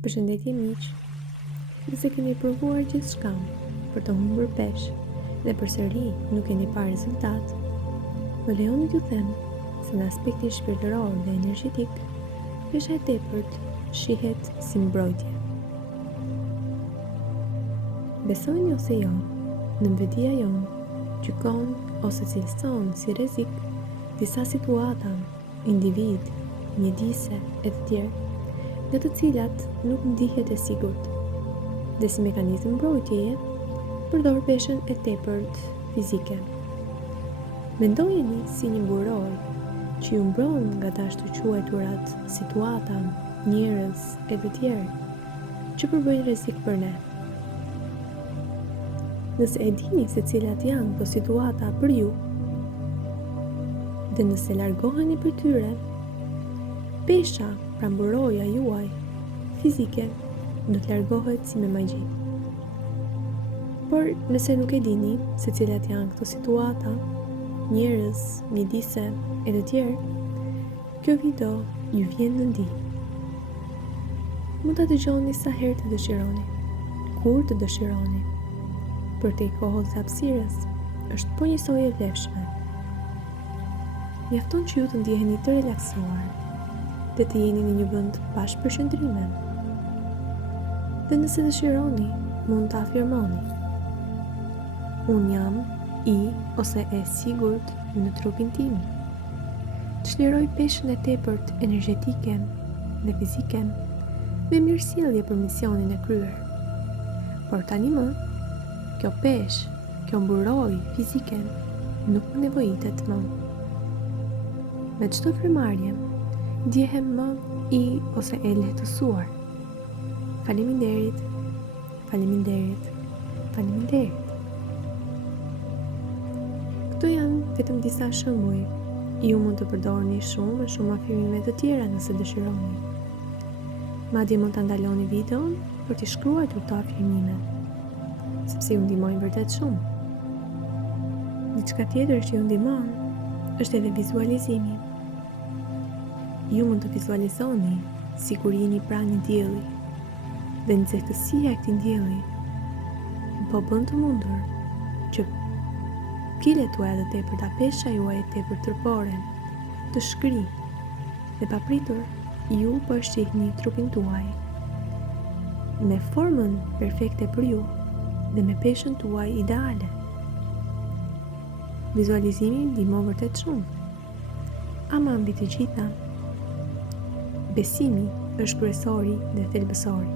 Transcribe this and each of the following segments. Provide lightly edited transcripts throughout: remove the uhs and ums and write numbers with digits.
Përshëndetje miq, nëse keni provuar gjithçka për të humbur peshë dhe përsëri nuk keni parë rezultat, më lejoni t'ju them se në aspektin shpirtëror dhe energjetik, pesha e tepërt shihet si mbrojtje. Besojni ose jo, nënvedia jonë gjykon ose cilëson si rrezik disa situata, individ, mjedise e të tjerë, në të cilat nuk ndihet e sigurt, dhe si mekanizëm mbrojtjeje përdor peshën e tepërt fizike. Mendojeni si një burroj që ju mbron nga të ashtu quajturat situata, njerëz e të tjerë që përbëjnë rrezik për ne. Nëse e dini se cilat janë po situata për ju, dhe nëse largoheni për tyre, pesha pra mburoja juaj fizike do të largohet si me magji. Por nëse nuk e dini se cilat janë këto situata, njerëz, mjedise e të tjerë, kjo video ju vjen në ndihmë. Mund ta dëgjoni sa herë të dëshironi, kur të dëshironi. Për te kohës së hapësirës është po njësoj e vlefshme. Mjafton që ju të ndjeheni të relaksuar dhe të jeni në një vend pa shpërqendrime. Dhe nëse dëshironi, mund të afirmoni: unë jam i ose e sigurt në trupin tim. Çliroj peshën e tepërt energjetike dhe fizike me mirësjellje për misionin e kryer. Por tani më, kjo peshë, kjo mburoj fizike nuk më nevojitet më. Me çdo frymarrje, ndjehem më i ose e lehtësuar. Faleminderit, faleminderit, faleminderit. Këto janë vetëm disa shembuj. Ju mund të përdorni shumë afirmime të tjera nëse dëshironi. Madje mund ta ndaloni videon për t'i shkruar këto afirmime, sepse ju ndihmojnë vërtet shumë. Diçka tjetër që ju ndihmon është edhe vizualizimi. Ju mund të vizualizoni si kur jeni pranë një dielli, dhe nxehtësia e këtij dielli po bën të mundur që kilet tuaja të tepërta, pesha juaj e tepërt trupore të shkrijë, dhe papritur ju po e shihni trupin tuaj me formën perfekte për ju dhe me peshën tuaj ideale. Vizualizimi ndihmon vërtet shumë. Ama mbi të gjitha, besimi është kryesori dhe thelbësori.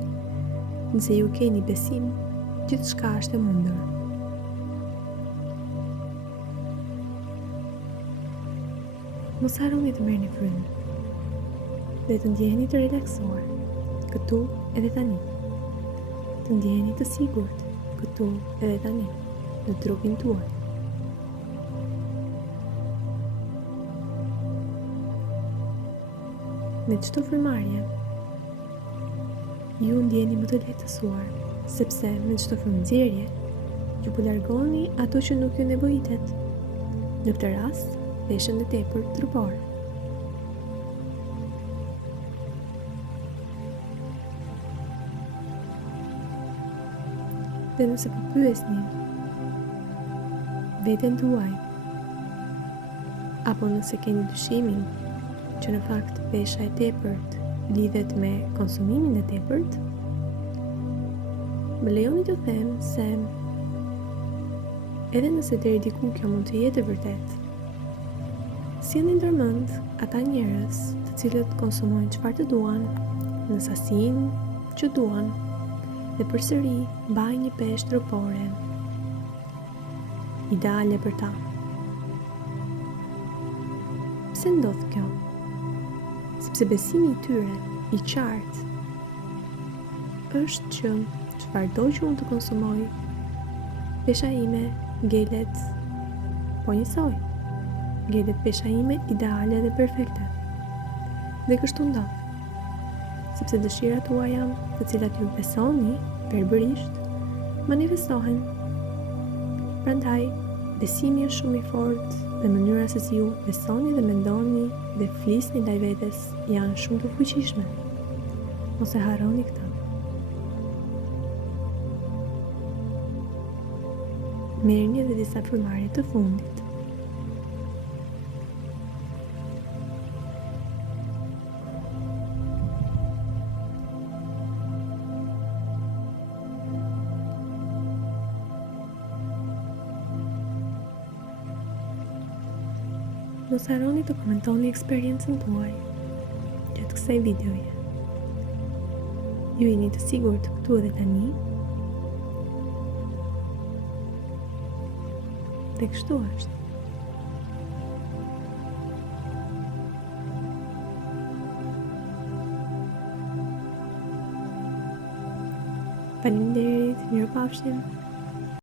Nëse ju keni besim, gjithçka është e mundur. Mos harroni të merrni frymë dhe të ndjeheni të relaksuar, këtu edhe tani. Të ndjeheni të sigurt, këtu edhe tani, në trupin tuaj. Me çdo frymarrje, ju ndjeni më të lehtësuar, sepse me çdo frymëzjerje, ju po largoni ato që nuk ju nevojitet. Në këtë rast, peshën e tepërt trupore. Dhe nëse po pyesni veten tuaj, apo nëse keni dyshimin që në fakt pesha e tepërt lidhet me konsumimin e tepërt, më lejoni të them se edhe nëse deri diku kjo mund të jetë e vërtet, sjellni ndërmend ata njerëz të cilët konsumojnë çfarë të duan, në sasinë që duan, dhe përsëri mbajnë një peshë trupore ideale për ta. Pse ndodh kjo? Sepse besimi i tyre i qartë është që çfarëdo që unë të konsumoj, pesha ime ngelet po njësoj. Ngelet pesha ime ideale dhe perfekte. Dhe kështu ndodh. Sepse dëshirat tuaja, të cilat ju besoni verbërisht, manifestohen. Prandaj, besimi është shumë i fortë dhe mënyra se si ju besoni dhe mendoni dhe flisni ndaj vetes janë shumë të fuqishme. Mos e harroni këtë. Merrni edhe disa frymarrje të fundit. Mos harroni të komentoni eksperiencën tuaj gjatë kësaj videoje. Ju jeni të sigurt këtu edhe tani? Dhe kështu është. Faleminderit, mirupafshim.